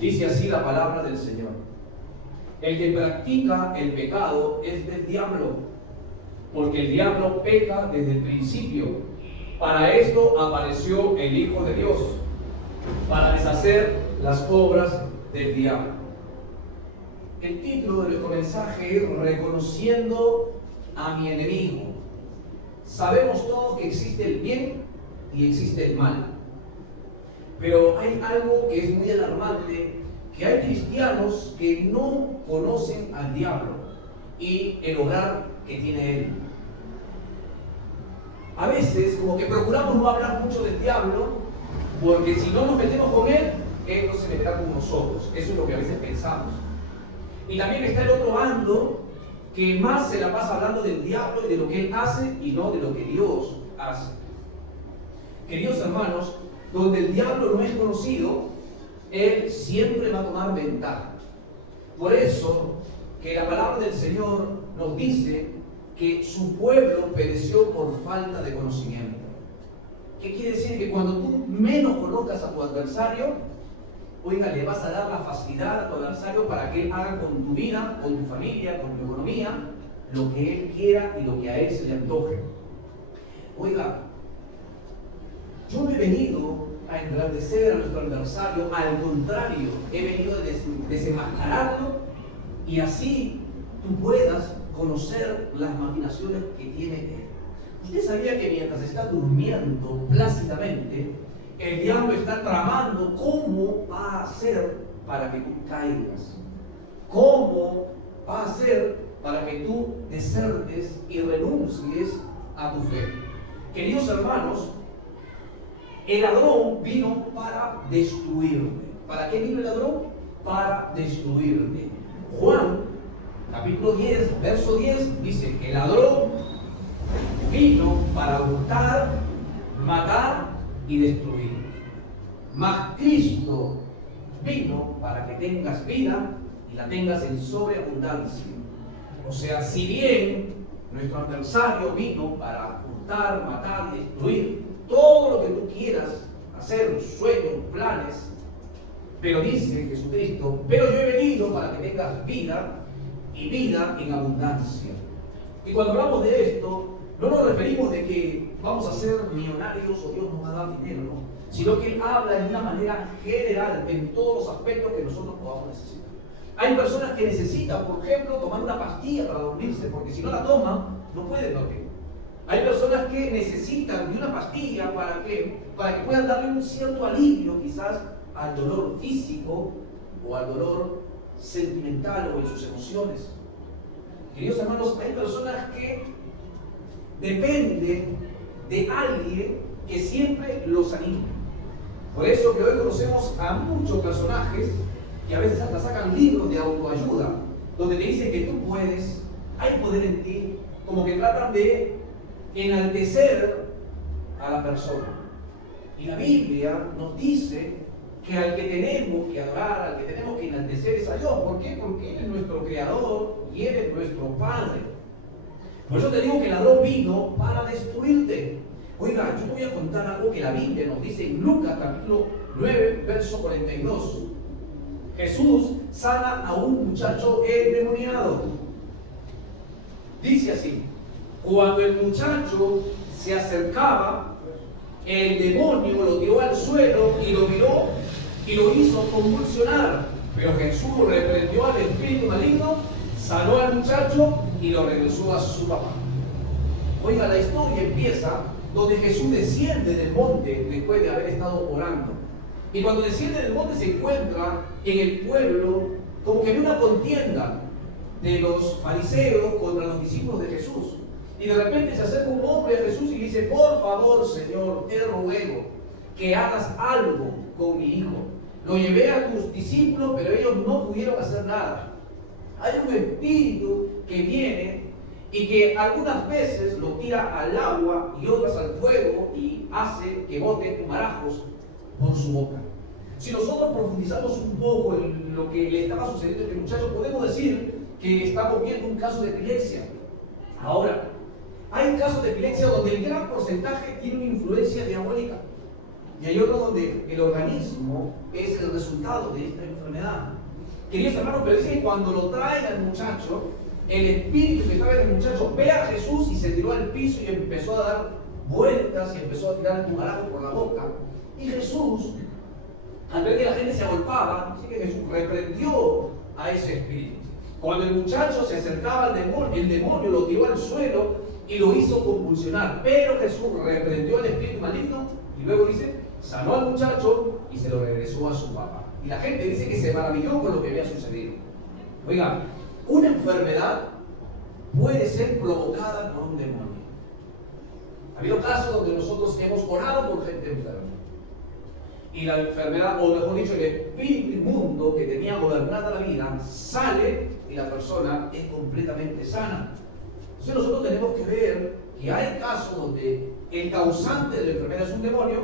Dice así la palabra del Señor: el que practica el pecado es del diablo, porque el diablo peca desde el principio. Para esto apareció el Hijo de Dios, para deshacer las obras del diablo. El título de nuestro mensaje es Reconociendo a mi enemigo. Sabemos todos que existe el bien y existe el mal. Pero hay algo que es muy alarmante, que hay cristianos que no conocen al diablo y el obrar que tiene él. A veces como que procuramos no hablar mucho del diablo, porque si no nos metemos con él no se meterá con nosotros. Eso es lo que a veces pensamos. Y también está el otro bando que más se la pasa hablando del diablo y de lo que él hace y no de lo que Dios hace. Queridos hermanos, donde el diablo no es conocido, él siempre va a tomar ventaja. Por eso que la palabra del Señor nos dice que su pueblo pereció por falta de conocimiento. ¿Qué quiere decir? Que cuando tú menos conozcas a tu adversario, oiga, le vas a dar la facilidad a tu adversario para que él haga con tu vida, con tu familia, con tu economía, lo que él quiera y lo que a él se le antoje. Oiga, yo no he venido a engrandecer a nuestro adversario, al contrario, he venido a desenmascararlo y así tú puedas conocer las maquinaciones que tiene él. ¿Usted sabía que mientras está durmiendo plácidamente, el diablo está tramando cómo va a hacer para que tú caigas? ¿Cómo va a hacer para que tú desertes y renuncies a tu fe? Queridos hermanos, el ladrón vino para destruirme. ¿Para qué vino el ladrón? Para destruirme. Juan, capítulo 10, verso 10, dice que el ladrón vino para hurtar, matar y destruir. Mas Cristo vino para que tengas vida y la tengas en sobreabundancia. O sea, si bien nuestro adversario vino para hurtar, matar y destruir todo lo que tú quieras hacer, sueños, planes, pero dice Jesucristo, pero yo he venido para que tengas vida y vida en abundancia. Y cuando hablamos de esto, no nos referimos de que vamos a ser millonarios o Dios nos va a dar dinero, no, sino que Él habla de una manera general en todos los aspectos que nosotros podamos necesitar. Hay personas que necesitan, por ejemplo, tomar una pastilla para dormirse, porque si no la toman, no pueden dormir. Hay personas que necesitan de una pastilla para que puedan darle un cierto alivio quizás al dolor físico o al dolor sentimental o en sus emociones. Queridos hermanos, hay personas que dependen de alguien que siempre los anime. Por eso que hoy conocemos a muchos personajes que a veces hasta sacan libros de autoayuda, donde te dicen que tú puedes, hay poder en ti, como que tratan de enaltecer a la persona. Y la Biblia nos dice que al que tenemos que adorar, al que tenemos que enaltecer es a Dios. ¿Por qué? Porque Él es nuestro Creador y Él es nuestro Padre. Por eso te digo que el ladrón vino para destruirte. Oiga, yo te voy a contar algo que la Biblia nos dice en Lucas capítulo 9, verso 42. Jesús sana a un muchacho endemoniado. Dice así: cuando el muchacho se acercaba, el demonio lo tiró al suelo y lo miró y lo hizo convulsionar. Pero Jesús reprendió al espíritu maligno, sanó al muchacho y lo regresó a su papá. Oiga, la historia empieza donde Jesús desciende del monte después de haber estado orando. Y cuando desciende del monte se encuentra en el pueblo como que en una contienda de los fariseos contra los discípulos de Jesús. Y de repente se acerca un hombre a Jesús y dice: por favor, Señor, te ruego que hagas algo con mi hijo. Lo llevé a tus discípulos, pero ellos no pudieron hacer nada. Hay un espíritu que viene y que algunas veces lo tira al agua y otras al fuego y hace que bote marajos por su boca. Si nosotros profundizamos un poco en lo que le estaba sucediendo a este muchacho, podemos decir que estamos viendo un caso de epilepsia. Ahora, hay casos de epilepsia donde el gran porcentaje tiene una influencia diabólica. y hay otros donde el organismo es el resultado de esta enfermedad. Queridos hermanos, pero dice que cuando lo traen al muchacho, el espíritu que estaba en el muchacho ve a Jesús y se tiró al piso y empezó a dar vueltas y empezó a tirar el bugarajo por la boca. Y Jesús, al ver que la gente se agolpaba, dice que Jesús reprendió a ese espíritu. Cuando el muchacho se acercaba al demonio, el demonio lo tiró al suelo y lo hizo convulsionar. Pero Jesús reprendió al espíritu maligno y luego dice, sanó al muchacho y se lo regresó a su papá. Y la gente dice que se maravilló con lo que había sucedido. Oiga, una enfermedad puede ser provocada por un demonio. Ha habido casos donde nosotros hemos orado por gente enferma. Y la enfermedad, o mejor dicho, el espíritu inmundo que tenía gobernada la vida, sale y la persona es completamente sana. Entonces nosotros tenemos que ver que hay casos donde el causante de la enfermedad es un demonio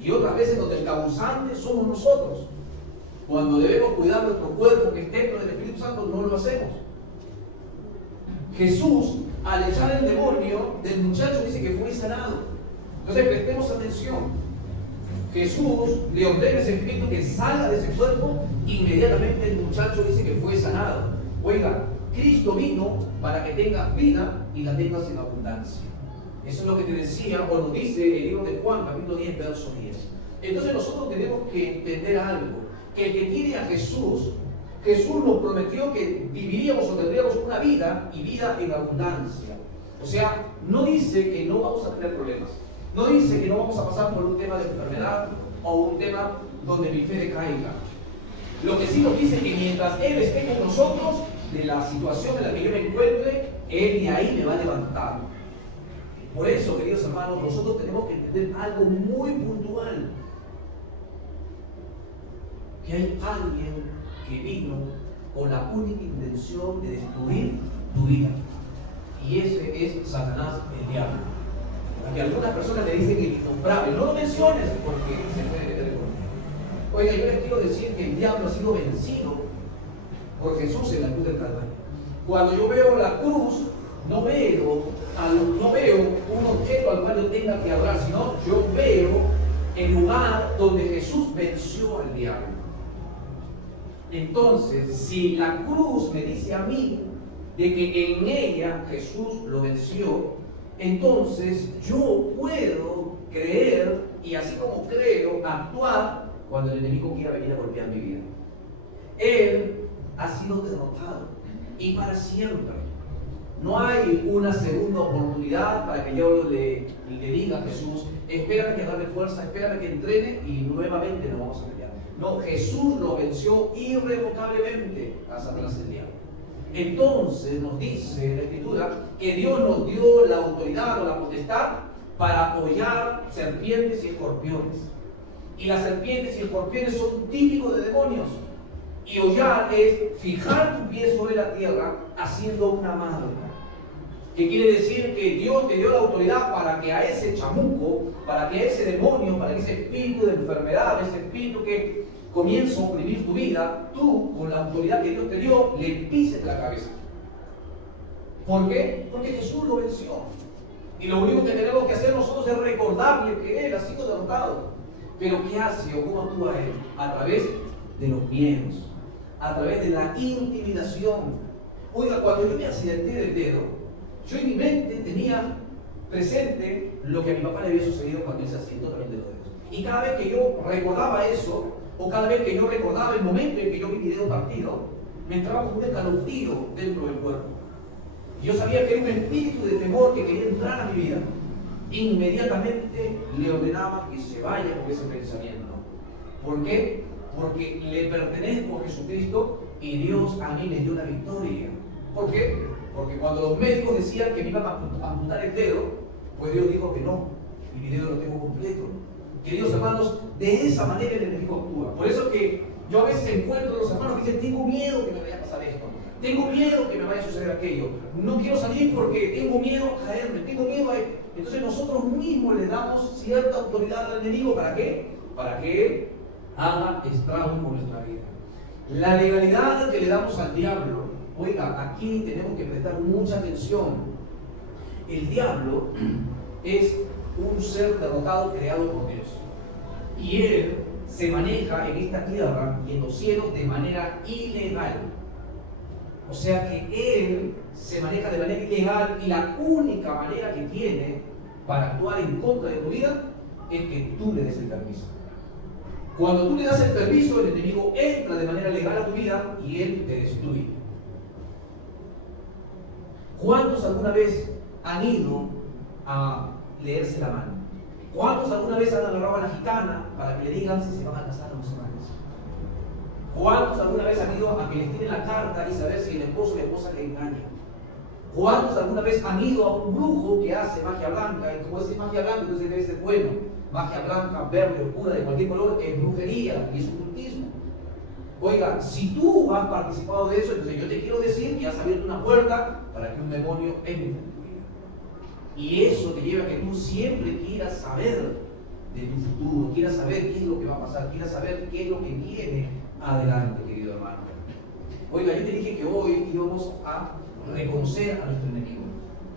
y otras veces donde el causante somos nosotros. Cuando debemos cuidar nuestro cuerpo que es templo del Espíritu Santo, no lo hacemos. Jesús, al echar el demonio del muchacho, dice que fue sanado. Entonces prestemos atención. Jesús le ordena a ese espíritu que salga de ese cuerpo, inmediatamente el muchacho dice que fue sanado. Oiga, Cristo vino para que tengas vida y la tengas en abundancia. Eso es lo que te decía o nos dice el libro de Juan, capítulo 10, verso 10. Entonces nosotros tenemos que entender algo, que el que tiene a Jesús, Jesús nos prometió que viviríamos o tendríamos una vida y vida en abundancia. O sea, no dice que no vamos a tener problemas. No dice que no vamos a pasar por un tema de enfermedad o un tema donde mi fe decaiga. Lo que sí nos dice es que mientras Él esté con nosotros, de la situación en la que yo me encuentre, Él de ahí me va a levantar. Por eso, queridos hermanos, nosotros tenemos que entender algo muy puntual. Que hay alguien que vino con la única intención de destruir tu vida. Y ese es Satanás, el diablo. Porque algunas personas le dicen que incomparable, no lo menciones porque se puede meter con. Oiga, yo les quiero decir que el diablo ha sido vencido por Jesús en la cruz del Calvario. Cuando yo veo la cruz, no veo un objeto al cual yo tenga que adorar, sino yo veo el lugar donde Jesús venció al diablo. Entonces, si la cruz me dice a mí de que en ella Jesús lo venció, entonces yo puedo creer, y así como creo, actuar cuando el enemigo quiera venir a golpear mi vida. Él ha sido derrotado y para siempre. No hay una segunda oportunidad para que el diablo le diga a Jesús, espérame que agarre fuerza, espérame que entrene y nuevamente nos vamos a pelear. No, Jesús lo venció irrevocablemente a Satanás el diablo. Entonces nos dice la Escritura que Dios nos dio la autoridad o la potestad para apoyar serpientes y escorpiones. Y las serpientes y escorpiones son típicos de demonios. Y hollar es fijar tu pie sobre la tierra haciendo una marca. Que quiere decir que Dios te dio la autoridad para que a ese chamuco, para que a ese demonio, para que ese espíritu de enfermedad, ese espíritu que comienza a oprimir tu vida, tú, con la autoridad que Dios te dio, le pises la cabeza. ¿Por qué? Porque Jesús lo venció. Y lo único que tenemos que hacer nosotros es recordarle que Él ha sido derrotado. Pero ¿qué hace o cómo actúa Él? A través de los miedos, a través de la intimidación. Oiga, cuando yo me accidenté del dedo, yo en mi mente tenía presente lo que a mi papá le había sucedido cuando él se accidentó también de los dedos. Y cada vez que yo recordaba eso, o cada vez que yo recordaba el momento en que yo vi mi dedo partido, me entraba como un escalofrío dentro del cuerpo. Y yo sabía que era un espíritu de temor que quería entrar a mi vida. Inmediatamente le ordenaba que se vaya con ese pensamiento. ¿Por qué? Porque le pertenezco a Jesucristo y Dios a mí me dio la victoria. ¿Por qué? Porque cuando los médicos decían que me iban a amputar el dedo, pues Dios dijo que no, y mi dedo lo tengo completo. Queridos hermanos, de esa manera el enemigo actúa. Por eso que yo a veces encuentro a los hermanos que dicen, tengo miedo que me vaya a pasar esto, tengo miedo que me vaya a suceder aquello, no quiero salir porque tengo miedo a caerme, tengo miedo a... Entonces nosotros mismos le damos cierta autoridad al enemigo. ¿Para qué? Para que él haga estragos con nuestra vida. La legalidad que le damos al diablo, oiga, aquí tenemos que prestar mucha atención. El diablo es un ser derrotado creado por Dios. Y él se maneja en esta tierra y en los cielos de manera ilegal. O sea que él se maneja de manera ilegal y la única manera que tiene para actuar en contra de tu vida es que tú le des el permiso. Cuando tú le das el permiso, el enemigo entra de manera legal a tu vida y él te destruye. ¿Cuántos alguna vez han ido a leerse la mano? ¿Cuántos alguna vez han agarrado a la gitana para que le digan si se van a casar o no se van a casar? ¿Cuántos alguna vez han ido a que les tiren la carta y saber si el esposo o la esposa le engaña? ¿Cuántos alguna vez han ido a un brujo que hace magia blanca? Y como es magia blanca, entonces debe ser bueno. Magia blanca, verde, oscura, de cualquier color, es brujería y es ocultismo. Oiga, si tú has participado de eso, entonces yo te quiero decir que has abierto una puerta para que un demonio entre en tu vida. Y eso te lleva a que tú siempre quieras saber de tu futuro, quieras saber qué es lo que va a pasar, quieras saber qué es lo que viene adelante, querido hermano. Oiga, yo te dije que hoy íbamos a reconocer a nuestro enemigo,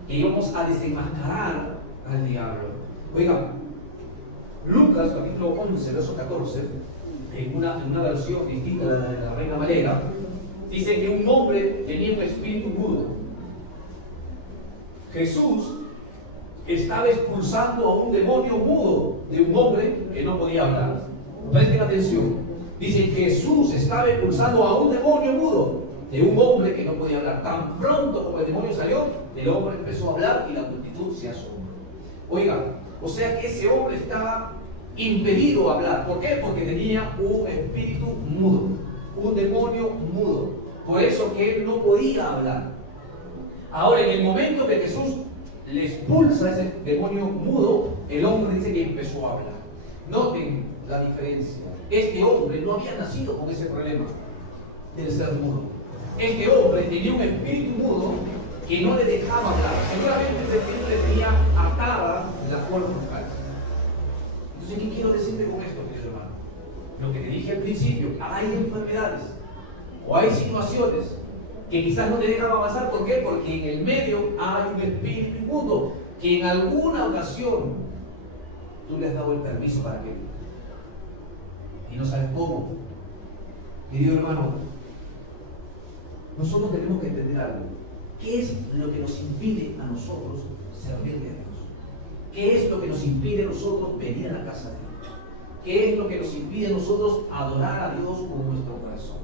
que íbamos a desenmascarar al diablo. Oiga, Lucas capítulo 11, verso 14, en una versión distinta de la Reina Valera, dice que un hombre tenía un espíritu mudo. Jesús estaba expulsando a un demonio mudo de un hombre que no podía hablar. Presten atención. Dice, Jesús estaba expulsando a un demonio mudo de un hombre que no podía hablar. Tan pronto como el demonio salió, el hombre empezó a hablar y la multitud se asombró. Oiga, o sea que ese hombre estaba impedido a hablar. ¿Por qué? Porque tenía un espíritu mudo, un demonio mudo. Por eso que él no podía hablar. Ahora, en el momento que Jesús le expulsa a ese demonio mudo, el hombre dice que empezó a hablar. Noten la diferencia. Este hombre no había nacido con ese problema del ser mudo. Este hombre tenía un espíritu mudo que no le dejaba hablar. Seguramente ese espíritu le tenía atada las cuerdas vocales. Entonces, ¿qué quiero decirte con esto, querido hermano? Lo que te dije al principio, hay enfermedades o hay situaciones que quizás no te dejan avanzar. ¿Por qué? Porque en el medio hay un espíritu inmundo que en alguna ocasión tú le has dado el permiso para que y no sabes cómo. Querido hermano, nosotros tenemos que entender algo. ¿Qué es lo que nos impide a nosotros servirle a Dios? ¿Qué es lo que nos impide a nosotros venir a la casa de Dios? ¿Qué es lo que nos impide a nosotros adorar a Dios con nuestro corazón?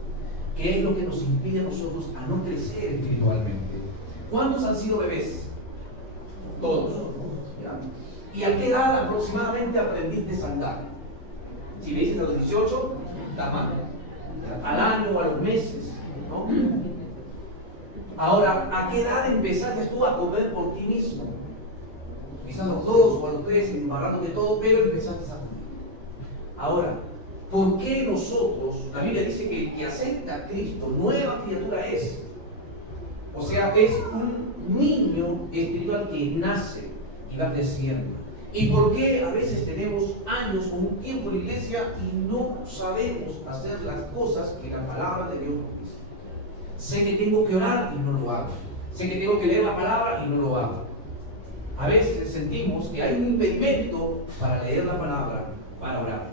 ¿Qué es lo que nos impide a nosotros a no crecer espiritualmente? ¿Cuántos han sido bebés? Todos. ¿Ya? ¿Y a qué edad aproximadamente aprendiste a andar? Si me dices a los 18, está mal. Al año o a los meses, ¿no? Ahora, ¿a qué edad empezaste tú a comer por ti mismo? Quizás a los 2 o a los 3, embarrándote todo, pero empezaste a comer. Ahora, ¿por qué nosotros, la Biblia dice que el que acepta a Cristo, nueva criatura es? O sea, es un niño espiritual que nace y va creciendo. ¿Y por qué a veces tenemos años o un tiempo en la iglesia y no sabemos hacer las cosas que la palabra de Dios nos dice? Sé que tengo que orar y no lo hago. Sé que tengo que leer la palabra y no lo hago. A veces sentimos que hay un impedimento para leer la palabra, para orar.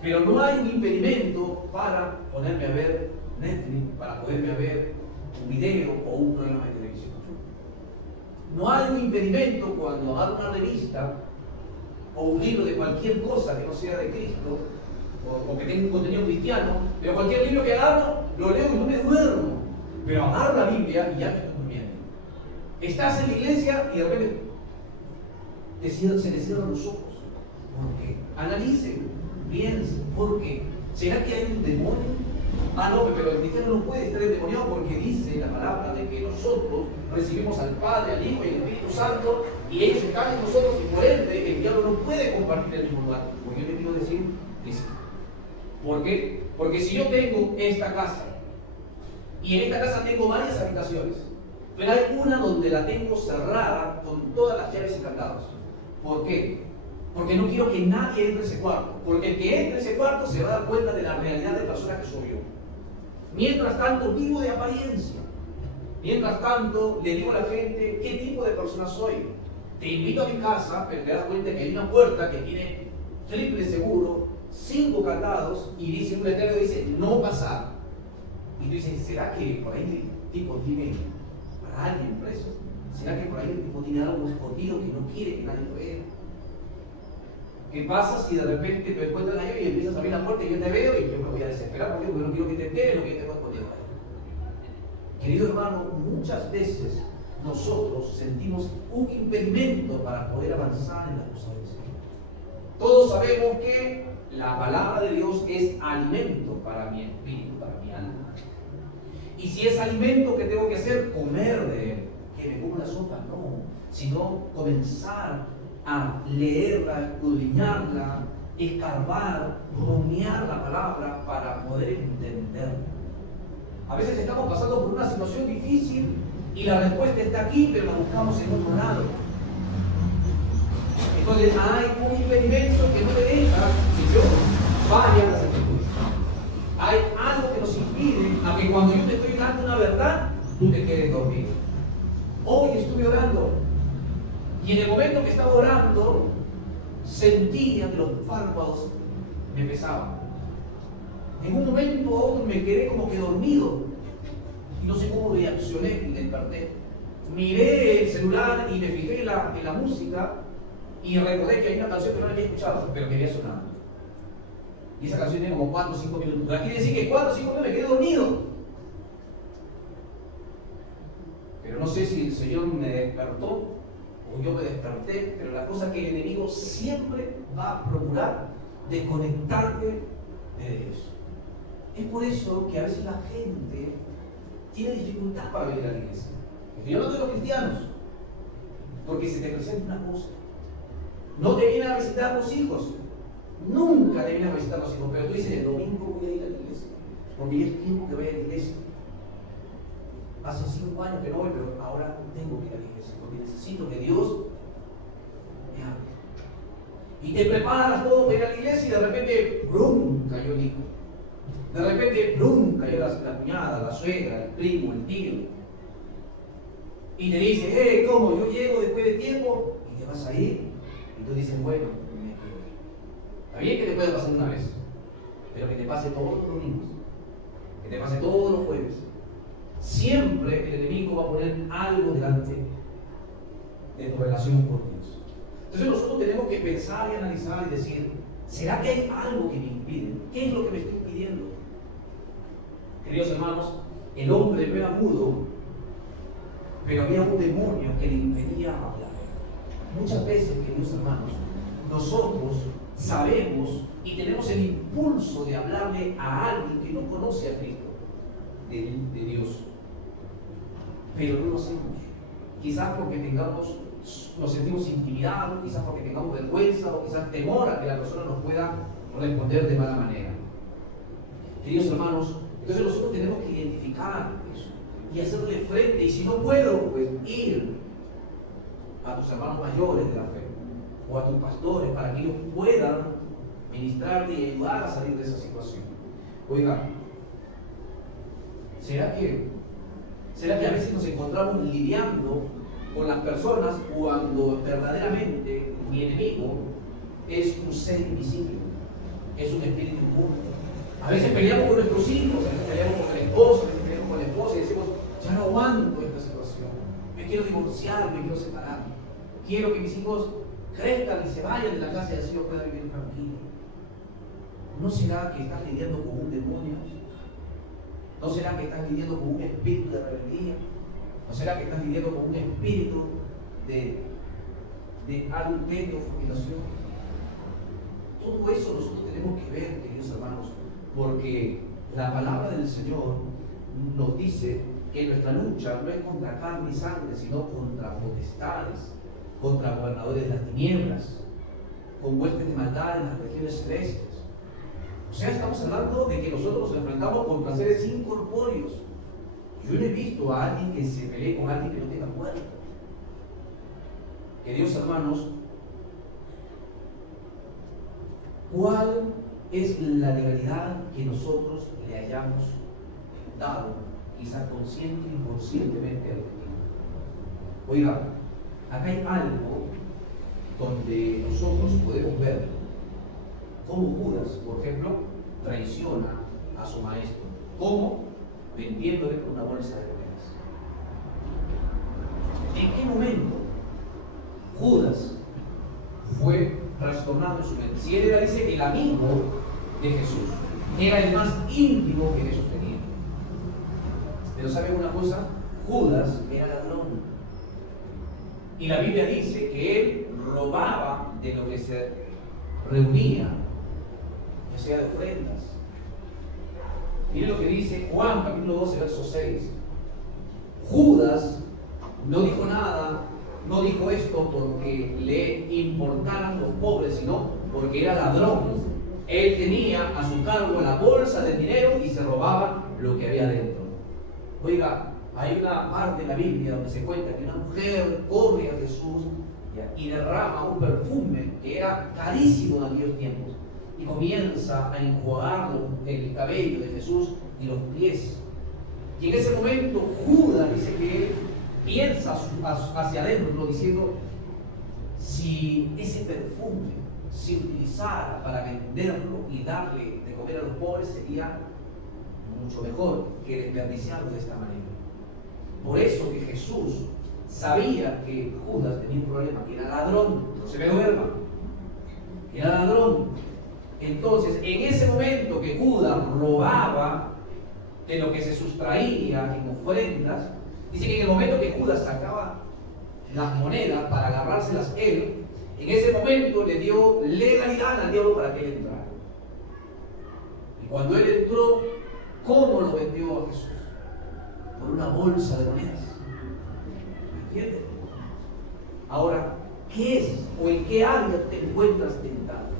Pero no hay un impedimento para ponerme a ver Netflix, para poderme a ver un video o un programa de televisión. No hay un impedimento cuando agarro una revista o un libro de cualquier cosa que no sea de Cristo o que tenga un contenido cristiano, pero cualquier libro que agarro lo leo y no me duermo. Pero agarro la Biblia y ya me estoy durmiendo. Estás en la iglesia y de repente se le cierran los ojos. ¿Por qué? Analicen, piensen, ¿por qué? ¿Será que hay un demonio? Ah, no, pero el cristiano no puede estar endemoniado porque dice la palabra de que nosotros recibimos al Padre, al Hijo y al Espíritu Santo y ellos están en nosotros y por ende el diablo no puede compartir el mismo lugar. Porque yo le quiero decir, dice. ¿Por qué? Porque si yo tengo esta casa y en esta casa tengo varias habitaciones, pero hay una donde la tengo cerrada con todas las llaves y candados. ¿Por qué? Porque no quiero que nadie entre a ese cuarto. Porque el que entre a ese cuarto se va a dar cuenta de la realidad de persona que soy yo. Mientras tanto, vivo de apariencia. Mientras tanto, le digo a la gente qué tipo de persona soy. Te invito a mi casa, pero te das cuenta que hay una puerta que tiene triple seguro, 5 candados, y dice un letrero dice no pasar. Y tú dices, ¿será que por ahí el tipo tiene para alguien preso? ¿Será que por ahí el tipo tiene algo escondido que no quiere que nadie lo vea? ¿Qué pasa si de repente te encuentras ahí y empiezas a abrir la puerta y yo te veo y yo me voy a desesperar porque no quiero que te enteres lo que te escondido ahí? Querido hermano, muchas veces nosotros sentimos un impedimento para poder avanzar en la cosa del Señor. Todos sabemos que la palabra de Dios es alimento para mi espíritu, para mi alma. Y si es alimento, ¿qué tengo que hacer? Comer de él. Que me como la sopa, no. Sino comenzar a leerla, escudriñarla, escarbar, rumiar la palabra para poder entenderla. A veces estamos pasando por una situación difícil y la respuesta está aquí, pero la buscamos en otro lado. Entonces hay un impedimento que no me deja que yo vaya a las Escrituras. Hay algo que nos impide a que cuando yo te estoy dando una verdad, tú te quedes dormido. Hoy estuve orando y en el momento que estaba orando sentía que los párpados me pesaban. En un momento a otro me quedé como que dormido y no sé cómo reaccioné y desperté. Miré el celular y me fijé en la música y recordé que hay una canción que no había escuchado, pero que había sonado. Y esa canción tiene como 4 o 5 minutos. Pero quiere decir que 4 o 5 minutos me quedé dormido. Pero no sé si el Señor me despertó o yo me desperté, pero la cosa es que el enemigo siempre va a procurar desconectarte de Dios. Es por eso que a veces la gente tiene dificultad para venir a la iglesia. Estoy hablando de los cristianos, porque se te presenta una cosa. No te vienen a visitar los hijos, nunca te vienen a visitar los hijos, pero tú dices, el domingo voy a ir a la iglesia, porque ya es tiempo que vaya a la iglesia. Hace 5 años que no voy, pero ahora tengo que ir a la iglesia, porque necesito que Dios me hable. Y te preparas todo para ir a la iglesia y de repente, ¡brum!, cayó el hijo. De repente, ¡brum!, cayó la cuñada, la suegra, el primo, el tío. Y te dice, ¿cómo? Yo llego después de tiempo y te vas a ir. Y tú dices, bueno, me quedo. Está bien que te pueda pasar una vez, pero que te pase todos los domingos, que te pase todos los jueves. Siempre el enemigo va a poner algo delante de tu relación con Dios. Entonces nosotros tenemos que pensar y analizar y decir, ¿será que hay algo que me impide? ¿Qué es lo que me está impidiendo? Queridos hermanos, el hombre no era mudo, pero había un demonio que le impedía hablar. Muchas veces, queridos hermanos, nosotros sabemos y tenemos el impulso de hablarle a alguien que no conoce a Cristo, de Dios, pero no lo hacemos. Quizás porque nos sentimos intimidados, quizás porque tengamos vergüenza o quizás temor a que la persona nos pueda responder de mala manera. Queridos hermanos, entonces nosotros tenemos que identificar eso y hacerle frente, y si no puedo, pues ir a tus hermanos mayores de la fe o a tus pastores para que ellos puedan ministrarte y ayudar a salir de esa situación. Oiga, ¿será que a veces nos encontramos lidiando con las personas cuando verdaderamente mi enemigo es un ser invisible, es un espíritu impuro? A veces peleamos con nuestros hijos, a veces peleamos con el esposo, a veces peleamos con la esposa y decimos, ya no aguanto esta situación, me quiero divorciar, me quiero separar, quiero que mis hijos crezcan y se vayan de la casa y así yo pueda vivir tranquilo. ¿No será que estás lidiando con un demonio? ¿No será que estás lidiando con un espíritu de rebeldía? ¿No será que estás lidiando con un espíritu de adulterio o fornicación? Todo eso nosotros tenemos que ver, queridos hermanos, porque la palabra del Señor nos dice que nuestra lucha no es contra carne y sangre, sino contra potestades, contra gobernadores de las tinieblas, con huestes de maldad en las regiones celestes. O sea, estamos hablando de que nosotros nos enfrentamos contra seres incorpóreos. Yo no he visto a alguien que se pelee con alguien que no tenga cuerpo. Queridos hermanos, ¿cuál es la legalidad que nosotros le hayamos dado, quizá consciente e inconscientemente al enemigo? Oiga, acá hay algo donde nosotros podemos ver cómo Judas, por ejemplo, traiciona a su maestro. ¿Cómo? Vendiéndole por una bolsa de monedas. ¿En qué momento Judas fue trastornado en su mente? Si él era, dice, el amigo de Jesús, era el más íntimo que Jesús tenía. Pero ¿saben una cosa? Judas era ladrón. Y la Biblia dice que él robaba de lo que se reunía, ya sea de ofrendas. Miren lo que dice Juan, capítulo 12, verso 6. Judas no dijo nada, no dijo esto porque le importaran los pobres, sino porque era ladrón. Él tenía a su cargo la bolsa de dinero y se robaba lo que había dentro. Oiga, hay una parte en la Biblia donde se cuenta que una mujer corre a Jesús y derrama un perfume que era carísimo en aquellos tiempos y comienza a enjuagar el cabello de Jesús y los pies. Y en ese momento Judas dice que él piensa hacia adentro diciendo, si ese perfume se utilizara para venderlo y darle de comer a los pobres, sería mucho mejor que desperdiciarlo de esta manera. Por eso que Jesús sabía que Judas tenía un problema, que era ladrón, no se me duerma, que era ladrón. Entonces, en ese momento que Judas robaba de lo que se sustraía en ofrendas, dice que en el momento que Judas sacaba las monedas para agarrárselas él, en ese momento le dio legalidad al diablo para que él entrara. Y cuando él entró, ¿cómo lo vendió a Jesús? Por una bolsa de monedas. ¿Me entiendes? Ahora, ¿qué es o en qué área te encuentras tentado?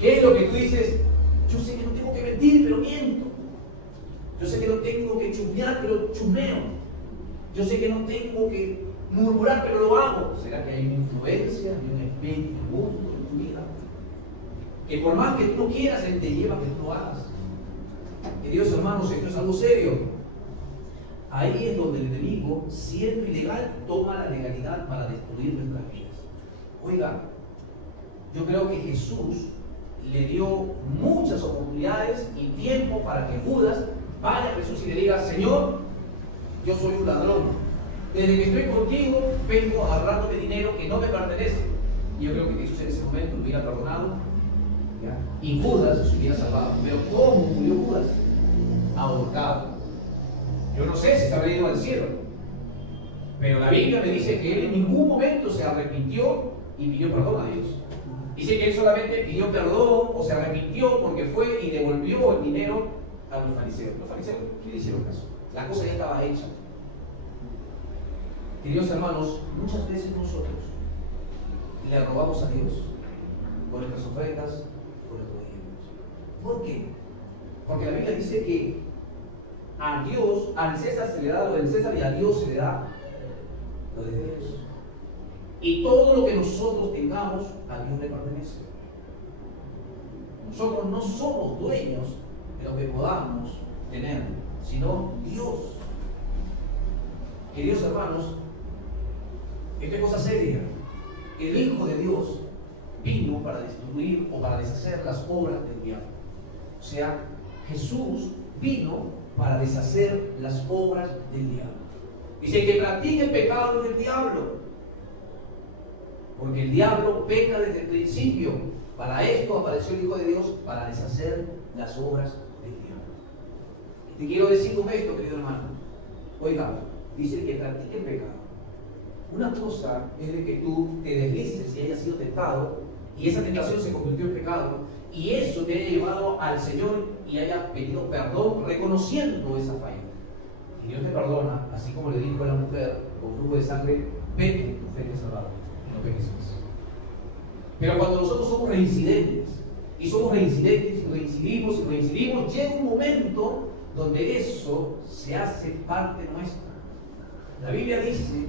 ¿Qué es lo que tú dices? Yo sé que no tengo que mentir, pero miento. Yo sé que no tengo que chusmear, pero chusmeo. Yo sé que no tengo que murmurar, pero lo hago. ¿Será que hay una influencia, hay un espíritu mundo en tu vida? Que por más que tú no quieras, Él te lleva a que tú lo hagas. Queridos hermanos, esto es algo serio. Ahí es donde el enemigo, siendo ilegal, toma la legalidad para destruir nuestras vidas. Oiga, yo creo que Jesús le dio muchas oportunidades y tiempo para que Judas vaya a Jesús y le diga, Señor, yo soy un ladrón. Desde que estoy contigo, vengo agarrándome dinero que no me pertenece. Y yo creo que Jesús en ese momento lo hubiera perdonado, ¿ya? Y Judas se hubiera salvado. Pero ¿cómo murió Judas? Ahorcado. Yo no sé si se habrá ido al cielo, pero la Biblia me dice que él en ningún momento se arrepintió y pidió perdón a Dios. Dice que él solamente pidió perdón o se arrepintió porque fue y devolvió el dinero a los fariseos. Los fariseos, ¿qué le hicieron caso? La cosa ya estaba hecha. Queridos hermanos, muchas veces nosotros le robamos a Dios con nuestras ofrendas, con nuestros diezmos. ¿Por qué? Porque la Biblia dice que a Dios, al César se le da lo del César y a Dios se le da lo de Dios. Y todo lo que nosotros tengamos, a Dios le pertenece. Nosotros no somos dueños de lo que podamos tener, sino Dios. Queridos hermanos, esto es cosa seria. El Hijo de Dios vino para destruir o para deshacer las obras del diablo. O sea, Jesús vino para deshacer las obras del diablo. Dice que practique el pecado del diablo. Porque el diablo peca desde el principio. Para esto apareció el Hijo de Dios, para deshacer las obras del diablo. Y te quiero decir con esto, querido hermano. Oiga, dice que practique el pecado. Una cosa es de que tú te deslices y hayas sido tentado, y esa tentación se convirtió en pecado, y eso te haya llevado al Señor y haya pedido perdón reconociendo esa falla. Y Dios te perdona, así como le dijo a la mujer con flujo de sangre, vete, tu fe te ha salvado, y no peques más. Pero cuando nosotros somos reincidentes, y somos reincidentes, y reincidimos, llega un momento donde eso se hace parte nuestra. La Biblia dice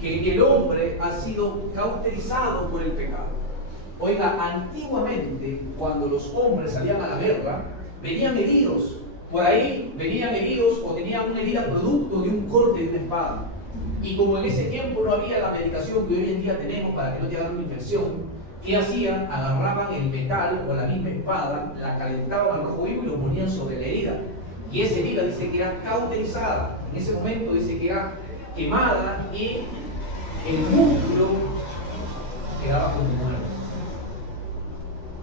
que el hombre ha sido cauterizado por el pecado. Oiga, antiguamente, cuando los hombres salían a la guerra, venían heridos. Por ahí venían heridos o tenían una herida producto de un corte de una espada. Y como en ese tiempo no había la medicación que hoy en día tenemos para que no te hagan una infección, ¿Qué hacían? Agarraban el metal o la misma espada, la calentaban al rojo vivo y lo ponían sobre la herida. Y esa herida dice que era cauterizada. En ese momento dice que era quemada y el músculo quedaba como muerto.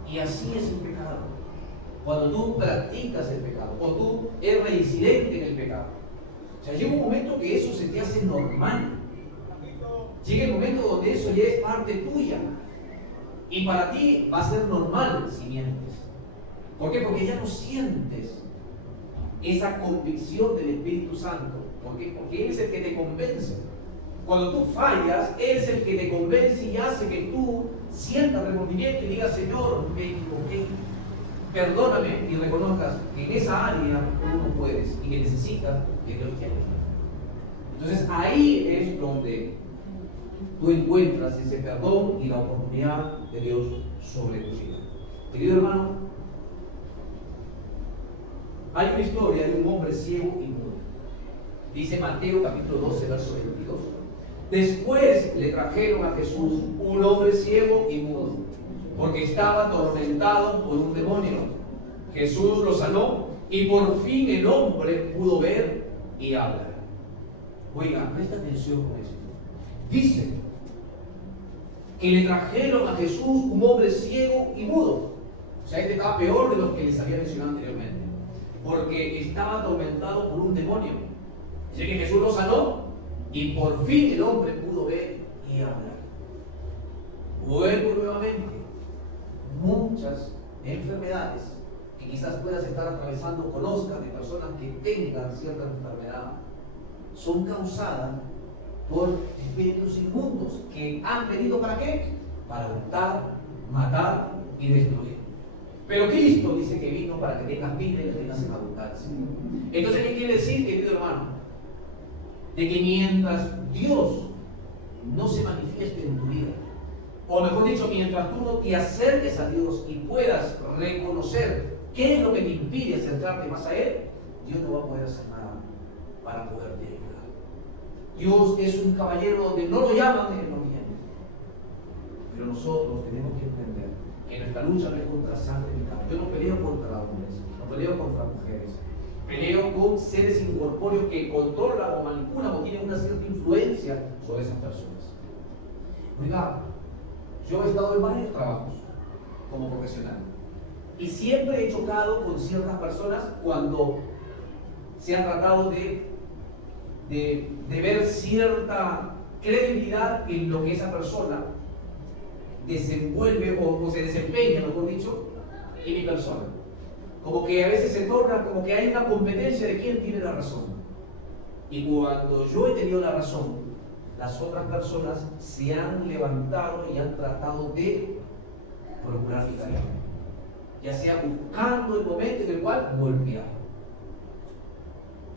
Y así es el pecado. Cuando tú practicas el pecado, o tú eres reincidente en el pecado. O sea, llega un momento que eso se te hace normal. Llega el momento donde eso ya es parte tuya. Y para ti va a ser normal si mientes. ¿Por qué? Porque ya no sientes esa convicción del Espíritu Santo. ¿Por qué? Porque Él es el que te convence. Cuando tú fallas, Él es el que te convence y hace que tú sientas remordimiento y digas, Señor, me equivoqué. Perdóname, y reconozcas que en esa área tú no puedes y que necesitas que Dios te ayude. Entonces ahí es donde tú encuentras ese perdón y la oportunidad de Dios sobre tu vida. Querido hermano, hay una historia de un hombre ciego y mudo. Dice Mateo capítulo 12, verso 22. Después le trajeron a Jesús un hombre ciego y mudo, porque estaba atormentado por un demonio. Jesús lo sanó y por fin el hombre pudo ver y hablar. Oiga, presta atención con esto. Dice que le trajeron a Jesús un hombre ciego y mudo. O sea, este estaba peor de los que les había mencionado anteriormente, porque estaba atormentado por un demonio. Dice que Jesús lo sanó y por fin el hombre pudo ver y hablar. Vuelvo nuevamente. Muchas enfermedades que quizás puedas estar atravesando, conozcas de personas que tengan cierta enfermedad, son causadas por espíritus inmundos que han venido ¿para qué? Para hurtar, matar y destruir. Pero Cristo dice que vino para que tengas vida y la tengas en abundancia. Entonces, ¿qué quiere decir, querido hermano? De que mientras Dios no se manifieste en tu vida, o mejor dicho, mientras tú no te acerques a Dios y puedas reconocer qué es lo que te impide acercarte más a Él, Dios no va a poder hacer nada para poderte ayudar. Dios es un caballero donde no lo llaman, Él no viene. Pero nosotros tenemos que entender que nuestra lucha no es contra sangre ni carne. Yo no peleo contra hombres, no peleo contra mujeres. Peleo con seres incorpóreos que controlan o manipulan o tienen una cierta influencia sobre esas personas. Oiga, yo he estado en varios trabajos como profesional y siempre he chocado con ciertas personas cuando se ha tratado de ver cierta credibilidad en lo que esa persona desenvuelve o se desempeña, mejor dicho, en mi persona. Como que a veces se torna como que hay una competencia de quién tiene la razón. Y cuando yo he tenido la razón, las otras personas se han levantado y han tratado de procurar mi caída, ya sea buscando el momento en el cual golpear.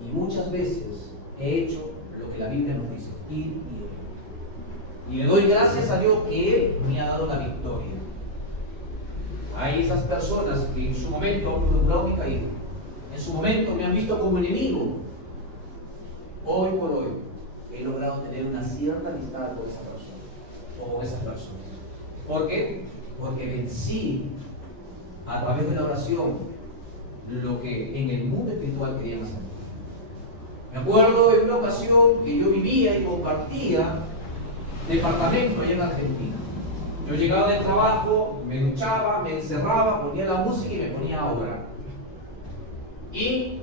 Y muchas veces he hecho lo que la Biblia nos dice, ir y le doy gracias a Dios que Él me ha dado la victoria. Hay esas personas que en su momento han procurado mi caída, en su momento me han visto como enemigo. Hoy por hoy he logrado tener una cierta amistad con esa persona o con esas personas. ¿Por qué? Porque vencí a través de la oración lo que en el mundo espiritual querían hacer. Me acuerdo de una ocasión que yo vivía y compartía departamento allá en Argentina. Yo llegaba del trabajo, me duchaba, me encerraba, ponía la música y me ponía a orar. Y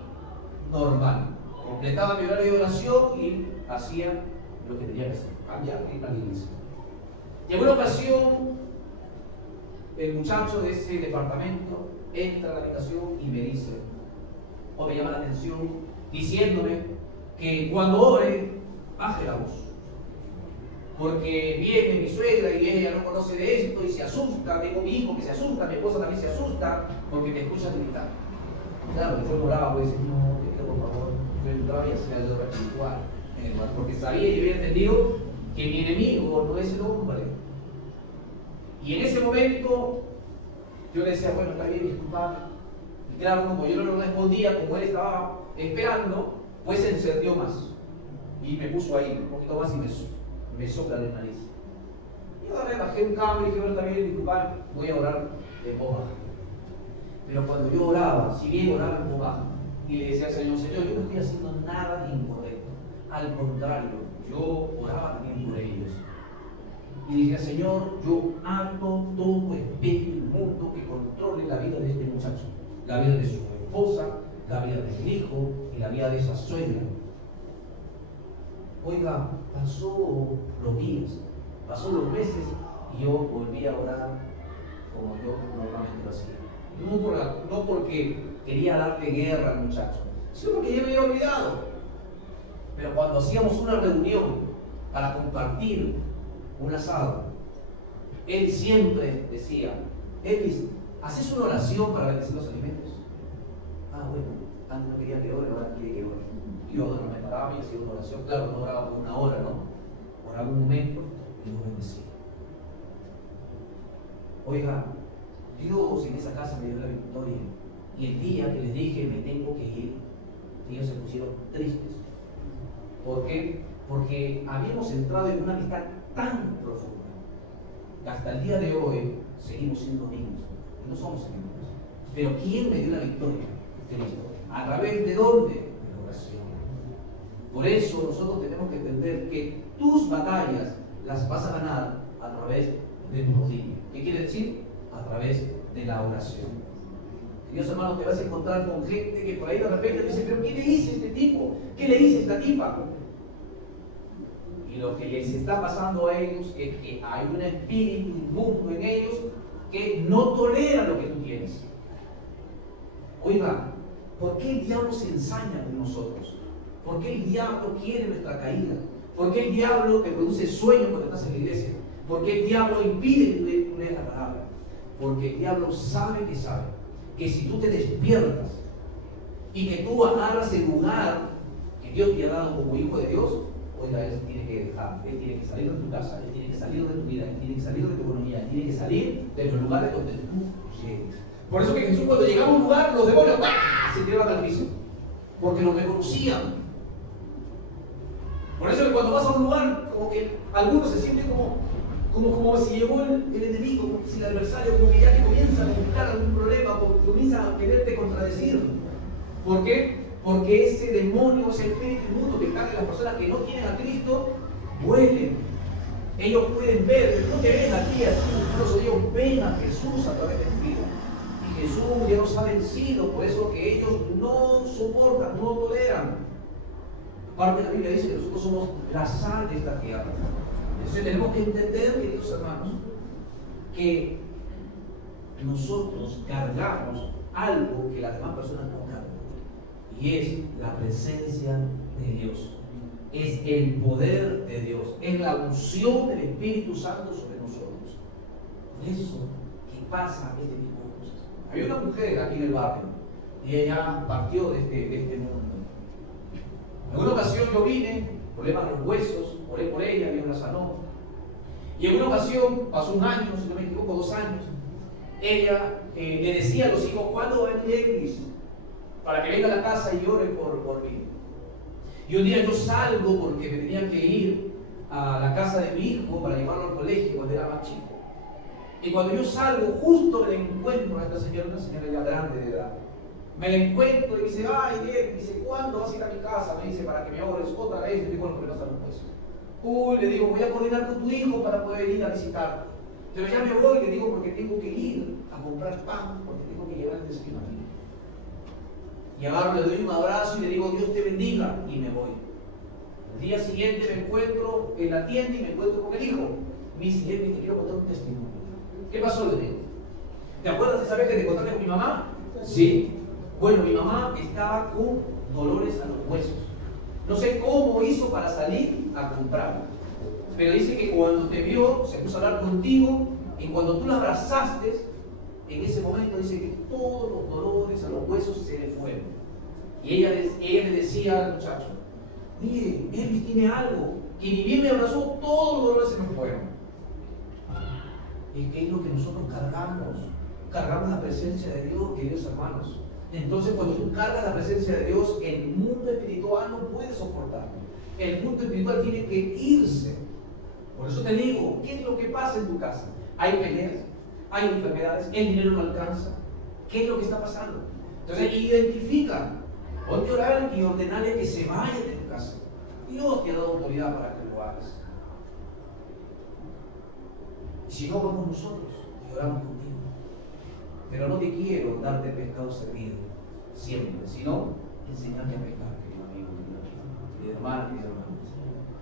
normal, completaba mi horario de oración y hacía lo que tenía que hacer, cambiar la iglesia. Y en una ocasión, el muchacho de ese departamento entra a la habitación y me dice, o me llama la atención, diciéndome que cuando ore, baje la voz. Porque viene mi suegra y ella no conoce de esto y se asusta, tengo mi hijo que se asusta, mi esposa también se asusta porque me escucha gritar. Claro, yo oraba, pues, no, te pido por favor, yo entraba y hacía el obra espiritual, porque sabía y había entendido que mi enemigo no es el hombre. Y en ese momento yo le decía, bueno, está bien, disculpame. Y claro, como yo no lo respondía, como él estaba esperando, pues se encendió más. Y me puso ahí un poquito más y me sopla la nariz. Y yo agarré, bajé un cambio y dije, bueno, está bien, disculpad, voy a orar en voz baja. Pero cuando yo oraba, si bien oraba en voz baja, y le decía al Señor, Señor, yo no estoy haciendo nada incorrecto. Al contrario, yo oraba también por ellos. Y decía, Señor, yo ato todo espíritu inmundo que controle la vida de este muchacho, la vida de su esposa, la vida de su hijo y la vida de esa suegra. Oiga, pasó los días, pasó los meses y yo volví a orar como yo normalmente lo hacía. No porque quería darle guerra al muchacho, sino porque yo me había olvidado. Pero cuando hacíamos una reunión para compartir un asado, él siempre decía, Elvis, ¿haces una oración para bendecir los alimentos? Ah, bueno, antes no quería que ore, ahora quiere que ore. Y yo no me paraba y hacía una oración. Claro, no oraba por una hora, ¿no? Oraba un momento y lo bendecía. Oiga, Dios en esa casa me dio la victoria. Y el día que les dije, me tengo que ir, ellos se pusieron tristes. ¿Por qué? Porque habíamos entrado en una amistad tan profunda que hasta el día de hoy seguimos siendo amigos. Y no somos enemigos. Pero ¿quién me dio la victoria? Cristo. ¿A través de dónde? De la oración. Por eso nosotros tenemos que entender que tus batallas las vas a ganar a través de tu rodilla. ¿Qué quiere decir? A través de la oración. Dios, hermano, te vas a encontrar con gente que por ahí de repente dice, pero ¿qué le hice a este tipo? ¿Qué le hice a esta tipa? Y lo que les está pasando a ellos es que hay un espíritu inmundo en ellos que no tolera lo que tú tienes. Oiga, ¿por qué el diablo se ensaña con nosotros? ¿Por qué el diablo quiere nuestra caída? ¿Por qué el diablo te produce sueños cuando estás en la iglesia? ¿Por qué el diablo impide que tú leas la palabra? Porque el diablo sabe que si tú te despiertas y que tú agarras el lugar que Dios te ha dado como hijo de Dios, oiga, él tiene que dejar, él tiene que salir de tu casa, él tiene que salir de tu vida, él tiene que salir de tu economía, él tiene que salir de los lugares donde tú llegues. Por eso que Jesús, cuando llegaba a un lugar, los demonios ¡bah!, se tiraban al piso, porque los reconocían. Por eso que cuando vas a un lugar, como que algunos se sienten como si llegó el enemigo, como si el adversario, como que ya te comienza a buscar algún problema, comienza a quererte contradecir. ¿Por qué? Porque ese demonio, ese espíritu inmundo que está en las personas que no tienen a Cristo, huelen. Ellos pueden ver, no te ven a ti así, incluso ellos ven a Jesús a través de tu vida. Y Jesús ya los ha vencido, por eso que ellos no soportan, no toleran. Parte de la Biblia dice que nosotros somos la sal de esta tierra. Entonces tenemos que entender, queridos hermanos, que nosotros cargamos algo que las demás personas no cargan. Y es la presencia de Dios. Es el poder de Dios. Es la unción del Espíritu Santo sobre nosotros. Por eso que pasa este tipo de cosas. Había una mujer aquí en el barrio y ella partió de este mundo. En una ocasión yo vine, problemas de los huesos, oré por ella, Dios la sanó. Y en una ocasión, pasó un año, si no me equivoco, 2 años, ella le decía a los hijos, ¿cuándo va a venir Elvis? Para que venga a la casa y ore por mí. Y un día yo salgo porque me tenía que ir a la casa de mi hijo para llevarlo al colegio cuando era más chico. Y cuando yo salgo, justo me encuentro a esta señora, una señora ya grande de edad. Me la encuentro y dice, ay, Dios, dice, ¿cuándo vas a ir a mi casa? Me dice, para que me ores otra vez. Le digo, bueno, pero no los huesos. Uy, le digo, voy a coordinar con tu hijo para poder ir a visitar. Pero ya me voy, le digo, porque tengo que ir a comprar pan, porque tengo que llevar el desayuno aquí. Y agarro, le doy un abrazo y le digo, Dios te bendiga, y me voy. El día siguiente me encuentro en la tienda y me encuentro con el hijo. Me dice, te quiero contar un testimonio. ¿Qué pasó? Le digo, ¿te acuerdas de esa vez que te contaste con mi mamá? Sí. Bueno, mi mamá estaba con dolores a los huesos. No sé cómo hizo para salir a comprar. Pero dice que cuando te vio, se puso a hablar contigo, y cuando tú la abrazaste, en ese momento dice que todos los dolores a los huesos se le fueron. Y ella le decía al muchacho, mire, Elvis tiene algo, que ni bien me abrazó, todos los dolores se me fueron. ¿Y qué es lo que nosotros cargamos? Cargamos la presencia de Dios, queridos hermanos. Entonces, cuando tú cargas la presencia de Dios, el mundo espiritual no puede soportarlo. El mundo espiritual tiene que irse. Por eso te digo, ¿qué es lo que pasa en tu casa? Hay peleas, hay enfermedades, el dinero no alcanza. ¿Qué es lo que está pasando? Entonces identifica, ponte a orar y ordenarle que se vaya de tu casa. Dios te ha dado autoridad para que lo hagas. Y si no, vamos nosotros y oramos contigo. Pero no te quiero darte pescado servido siempre, sino enseñarme a pescar, querido amigo, querido hermano, querido hermano.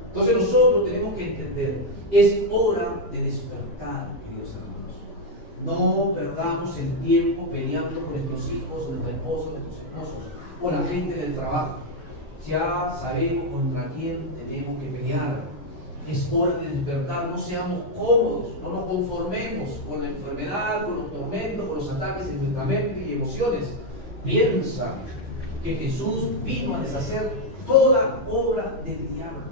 Entonces nosotros tenemos que entender, es hora de despertar, queridos hermanos. No perdamos el tiempo peleando con nuestros hijos, nuestros esposos, nuestros esposos, con la gente del trabajo. Ya sabemos contra quién tenemos que pelear. Es hora de despertar, no seamos cómodos, no nos conformemos con la enfermedad, con los tormentos, con los ataques en nuestra mente y emociones. Piensa que Jesús vino a deshacer toda obra del diablo.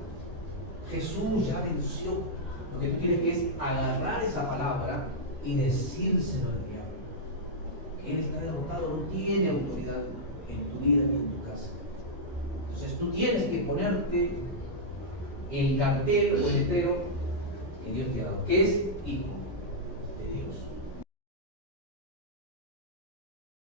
Jesús ya venció. Lo que tú tienes que es agarrar esa palabra y decírselo al diablo. Que él está derrotado, no tiene autoridad en tu vida ni en tu casa. Entonces tú tienes que ponerte el cartel o el letrero que Dios te ha dado, que es hijo.